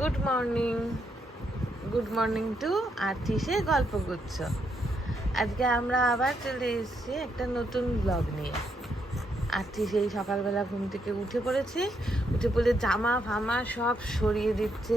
Good morning to আর্থিসে গল্পগুচ্ছ। আজকে আমরা আবার চলে এসেছি একটা নতুন ব্লগ নিয়ে। আর্থি সেই সকালবেলা ঘুম থেকে উঠে পড়েছে, উঠে পড়ে জামা ফামা সব সরিয়ে দিচ্ছে,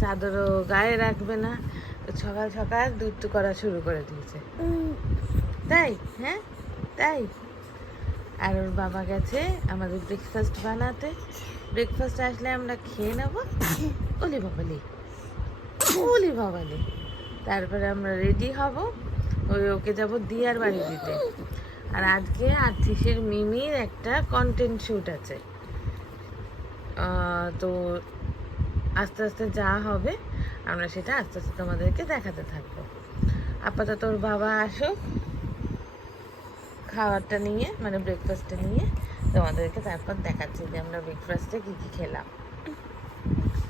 চাদরও গায়ে রাখবে না, সকাল সকাল দুধ করা শুরু করে দিয়েছে। তাই হ্যাঁ তাই। আর ওর বাবা গেছে আমাদের ব্রেকফাস্ট বানাতে। ব্রেকফাস্ট আসলে আমরা খেয়ে নেবো। ওলি বাবালি তারপরে আমরা রেডি হব, ওকে যাব দিয়ার বাড়ি দিতে। আর আজকে আর্থিসের মিমির একটা কন্টেন্ট শ্যুট আছে, তো আস্তে আস্তে যা হবে আমরা সেটা আস্তে আস্তে তোমাদেরকে দেখাতে থাকবো। আপাতত ওর বাবা আসুক, খাবারটা নিয়ে মানে ব্রেকফাস্টটা নিয়ে তোমাদেরকে তারপর দেখাচ্ছি যে আমরা ব্রেকফাস্টে কী কী খেলাম।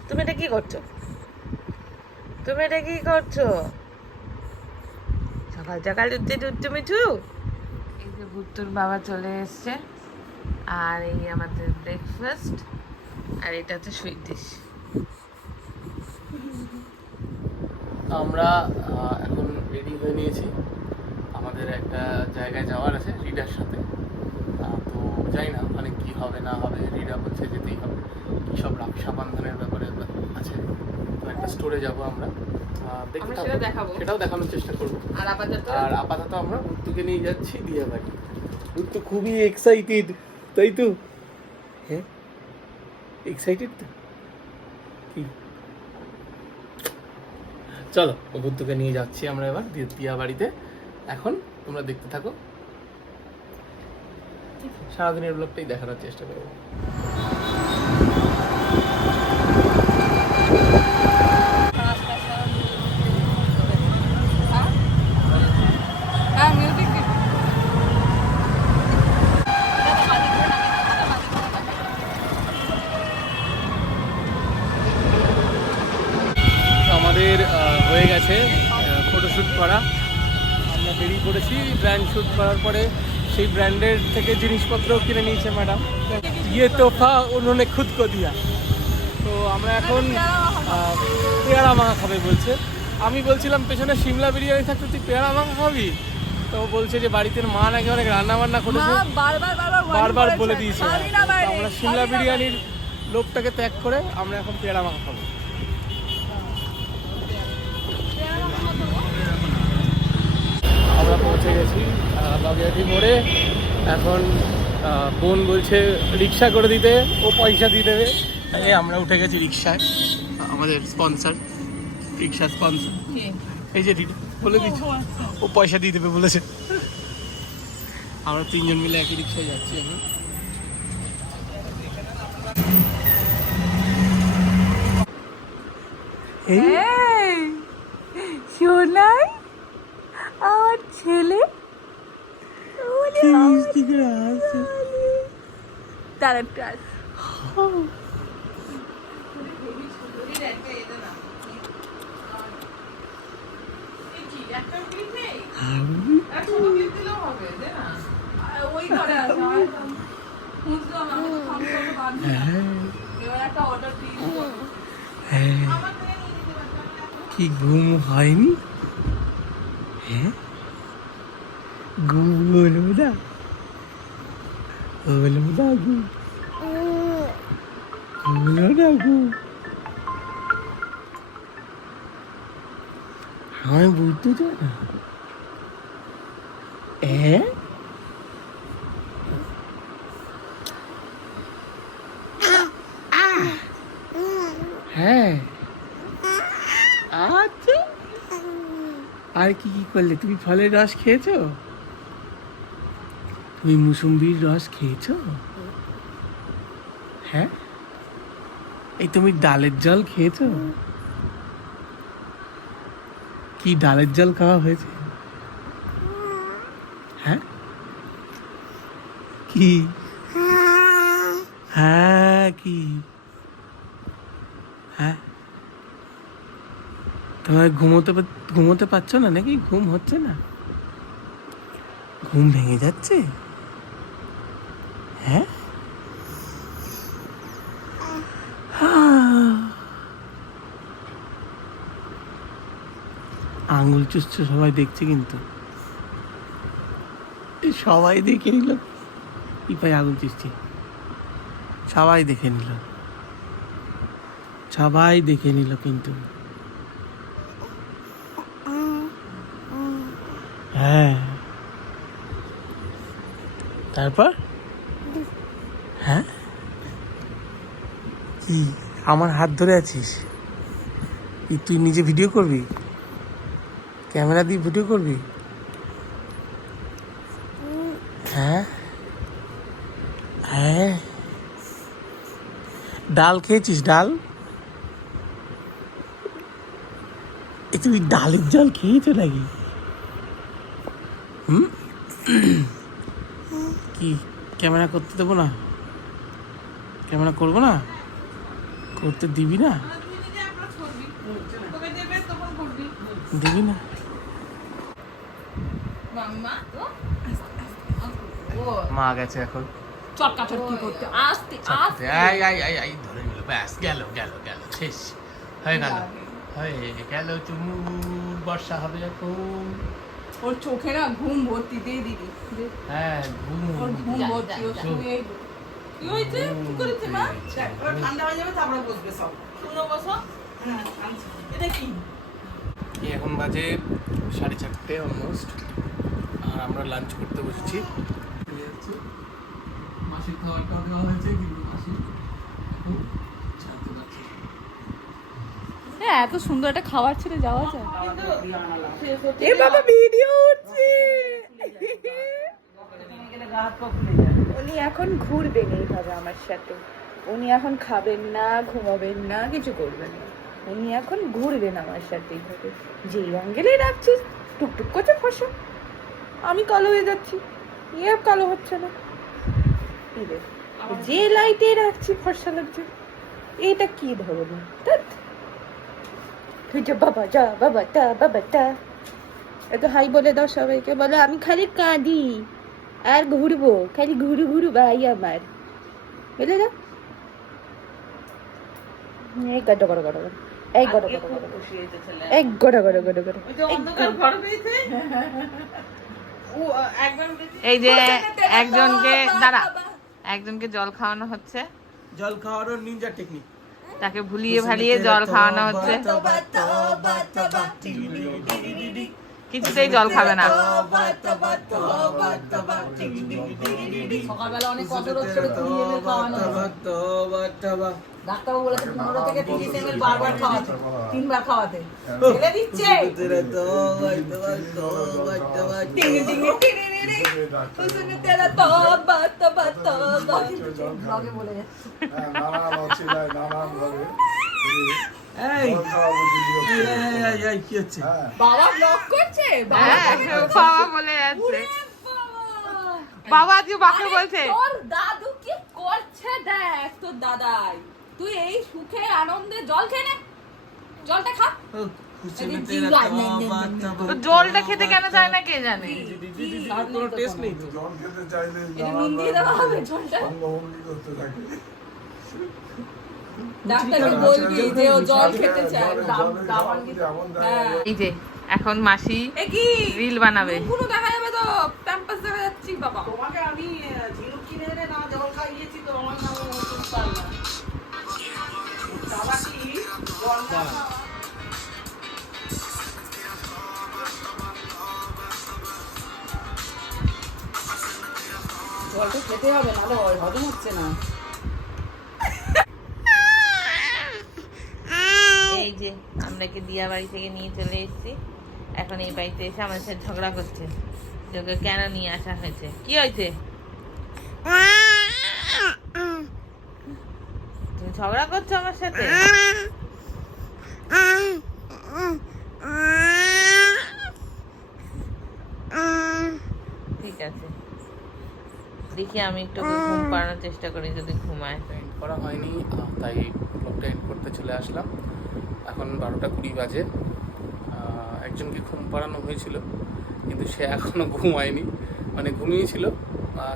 তুমি এটা কি করছো? সকাল সকাল উঠতে মিঠু। এই যে ভুট্টুর বাবা চলে এসছে, আর এই আমাদের ব্রেকফাস্ট, আর এটা হচ্ছে সুইট ডিশ। আমরা এখন রেডি হয়ে নিয়েছি, আমাদের একটা জায়গায় যাওয়ার আছে রিডার সাথে। তো জানি না মানে কি হবে না হবে, রিডা বলছে যেতেই হবে, কী সব রাক্ষা বন্ধনের ব্যাপারে আছে। তো একটা স্টোরে যাবো আমরা, সেটাও দেখানোর চেষ্টা করবো। আর আপাতত আমরা ভুট্টুকে নিয়ে যাচ্ছি দিয়া বাড়ি। ভুট্টু খুবই এক্সাইটেড, তাই তো? হ্যাঁ এক্সাইটেড তো। কি চলো, ভুট্টুকে নিয়ে যাচ্ছি আমরা এবার দিয়া বাড়িতে। এখন তোমরা দেখতে থাকো, সারাদিনের ব্লগটাই দেখানোর চেষ্টা করবো। আমাদের হয়ে গেছে ফটোশ্যুট করা, আমরা বেরিয়ে পড়েছি। ব্র্যান্ড শ্যুট করার পরে সেই ব্র্যান্ডের থেকে জিনিসপত্র কিনে নিয়েছে ম্যাডাম। ইয়ে তোফা উन्होंने खुद को दिया। তো আমরা এখন পেয়ারা মাখা খাবে বলছে। আমি বলছিলাম পেছনে সিমলা বিরিয়ানি থাকতে তুই পেয়ারা মাখা খাবি? তো বলছে যে বাড়িতে মা নাকি অনেক রান্না বান্না করেছে, বারবার বলে দিয়েছে। আমরা সিমলা বিরিয়ানির লোভটাকে ত্যাগ করে আমরা এখন পেয়ারা মাখা খাবো। আমরা পৌঁছে গেছি বাগেরহাটি মোড়ে। এখন বোন বলছে রিক্সা করে দিতে, ও পয়সা দিয়ে দেবে। তাই আমরা উঠে গেছি রিক্সায়, আমাদের স্পন্সর, রিক্সা স্পন্সর এই যে দিদি বলে দিচ্ছি, ও পয়সা দিয়ে দেবে বলেছে। আমরা তিনজন মিলে একই রিক্সায় যাচ্ছি এখন। শোনাই আমার ছেলে তার একটা কি ঘুম হয়নি? হ্যাঁ ঘুম হলো না, হলো না ঘুম, হলো না ঘুম। আমি বুঝতে চাই না। হ্যাঁ আচ্ছা, আর কি কি করলে? তুমি ফলের রস খেয়েছো? তুমি মুসুম্বির রস খেয়েছো? হ্যাঁ, এই তুমি ডালের জল খেয়েছো? কি ডালের জল খাওয়া হয়েছে? হ্যাঁ কি? হ্যাঁ কি? হ্যাঁ তোমার ঘুমোতে পারছো না নাকি? ঘুম হচ্ছে না? ঘুম ভেঙে যাচ্ছে? হ্যাঁ আঙুল চুষছে, সবাই দেখছে কিন্তু, সবাই দেখে নিল। ইপাই আঙুল চুষছে, সবাই দেখে নিল, সবাই দেখে নিল কিন্তু। হ্যাঁ, তারপর হ্যাঁ কি আমার হাত ধরে আছিস? তুই নিজে ভিডিও করবি, ক্যামেরা দিয়ে ভিডিও করবি? হ্যাঁ হ্যাঁ, ডাল খেয়েছিস? ডাল, তুই ডালের জল খেয়েছো নাকি? কি ক্যামেরা করতে দেবো না? ক্যামেরা করবো না? করতে দিবি না? দিবি না? মা গেছে এখন চটকাচটকি করতে, আস্তে আস্তে। ধরে নিল, ব্যাস গেল গেল গেল, শেষ হয়ে গেল, হয়ে গেল চুমুর। বর্ষা হবে এখন। ওর চোখে না ঘুম ভর্তি, দিয়ে দিদি। হ্যাঁ, ঘুম ওর ঘুম ভর্তি, ও শুয়ে। কি হয়েছে? কি করেছে মা? ওরা ঠান্ডা হয়ে যাবে, তারপরে বসবে সব। শুনো বসো। হ্যাঁ, আনছি। এটা কি? এখন বাজে 4:30 অলমোস্ট, আর আমরা লাঞ্চ করতে বসেছি। মাসির খাবারটা দেওয়া হয়েছে, কিন্তু মাসি এখন ছাড়তে পারছে না। হ্যাঁ, এত সুন্দর একটা খাবার ছেড়ে যাওয়া যায়? এ বাবা, ভিডিও উঠছে। উনি এখন ঘুরবেন এইভাবে আমার সাথে। উনি এখন খাবেন না, ঘুমাবেন না, কিছু করবেন না। উনি এখন ঘুরবেন আমার সাথে এইভাবে। যে অ্যাঙ্গেলে রাখছিস, টুকটুক করছে ফসা। আমি কালো হয়ে যাচ্ছি, এ কালো হচ্ছে না। এই দেখ, যে লাইটে রাখছি ফর্সা লাগছে। এটা কি ধরনের? তুই যা বাবা, যা বাবা টা, বাবা টা। এত হাই বলে দাও সবাইকে, বলো আমি খালি কাঁদি আর ঘুরবো, খালি ঘুরু ঘুরু ভাই আমার, বুঝলে না? এই গড় গড় গড় গড়, এই গড় গড় গড়, এই গড় গড় গড় গড়। এই যে একজনকে দাঁড়া, একজনকে জল খাওয়ানো হচ্ছে, জল খাওয়ানোর নিনজা টেকনিক। তাকে ভুলিয়ে ভালিয়ে জল খাওয়ানো হচ্ছে। কিছুতেই জল খাবে না। সকালবেলা অনেক কসরত করে 3 ml খাওয়ানো হয়েছে। ডাক্তারবাবু বলেছে 15 থেকে 30 ml বারবার খাওয়াতে, 3 বার খাওয়াতে। ছেড়ে দিচ্ছে। উসনে তেরা তবা তবা তবা। ব্লগে বলে যাচ্ছে। কি হচ্ছে? বাবা ব্লগ করছে? হ্যাঁ, বাবা বলে যাচ্ছে। বাবা আজকে বাকে বলছে, তোর দাদু কি করছে দেখ, তোর দাদাই। তুই এই সুখে আনন্দে জল খেয়ে নে, জলটা খা। তো জলটা খেতে কেন চায় না কে জানে। কোনো টেস্ট নেই তো। জল খেতে চাইলে এটা নুন দিয়ে দেওয়া হবে জলটা। অঙ্গভঙ্গি করতে থাকে। ডাক্তারকে বলবি যে ও জল খেতে চায়। হ্যাঁ। এই যে এখন মাসি এ কি রিল বানাবে। পুরো দেখা যাবে তো, প্যাম্পাস দেখা যাচ্ছে বাবা। তোমাকে আমি ঝিনুক কিনে এনে না জল খাইয়েছি, তো আমার নাম পারলাম না। দাদা কি জল না জলটা খেতে হবে, নাহলে হজম হচ্ছে না। এই যে আমরা কি দিয়া বাড়ি থেকে নিয়ে চলে এসেছি, এখন এই বাড়িতে এসে আমাদের সাথে ঝগড়া করছে যে ওকে কেন নিয়ে আসা হয়েছে। কি হয়েছে? তুমি ঝগড়া করছো আমার সাথে? ঠিক আছে, দেখি আমি একটু ঘুম পাড়ানোর চেষ্টা করি, যদি ঘুমায়। এন্ড করা হয়নি, তাই ব্লগটা এন্ড করতে চলে আসলাম। এখন 12:20 বাজে। একজনকে ঘুম পাড়ানো হয়েছিল, কিন্তু সে এখনও ঘুমায়নি, মানে ঘুমিয়েছিল,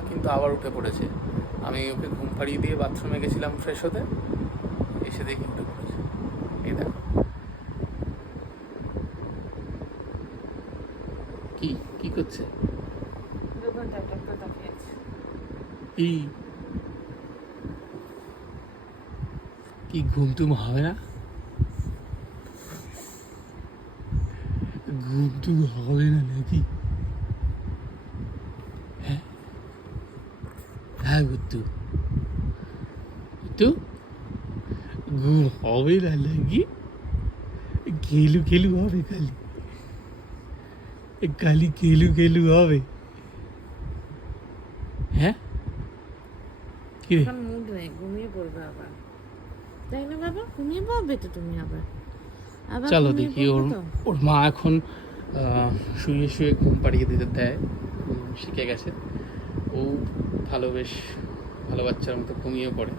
কিন্তু আবার উঠে পড়েছে। আমি ওকে ঘুম পাড়িয়ে দিয়ে বাথরুমে গেছিলাম ফ্রেশ হতে, এসে দেখি উঠে পড়েছে। এই দেখো, কি কি করছে? দোকানটা একটা দেখিয়েছে। কি কি ঘুম টুম হবে না? ঘুম টুম হবে না নাকি? হ্যাঁ হ্যাঁ গুত্তু, গুত্তু ঘুম হবে না নাকি? খেলু খেলু হবে খালি, খালি খেলু খেলু হবে। হ্যাঁ কি রে? এখন মুড নেই, ঘুমিয়ে পড়বে আবার, তাই না বাবা? ঘুমিয়ে পড়বে তো তুমি আবার, আবার চলো ঘুমিয়ে দেখি পড়বে ওর তো? ওর মা এখন শুয়ে শুয়ে ঘুম পাড়িয়ে দিতে দেয়, শিখে গেছে ও। বেশ ভালো বাচ্চার মতো ঘুমিয়ে পড়ে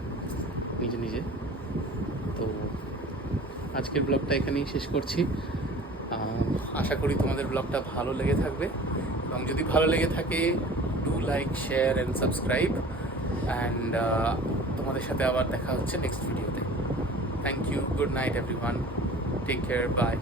নিজে নিজে। তো আজকের ব্লগটা এখানেই শেষ করছি। আশা করি তোমাদের ব্লগটা ভালো লেগে থাকবে, এবং যদি ভালো লেগে থাকে do like, share and subscribe. And তোমাদের সাথে আবার দেখা হচ্ছে নেক্সট ভিডিওতে। Thank you, good night everyone, take care, by.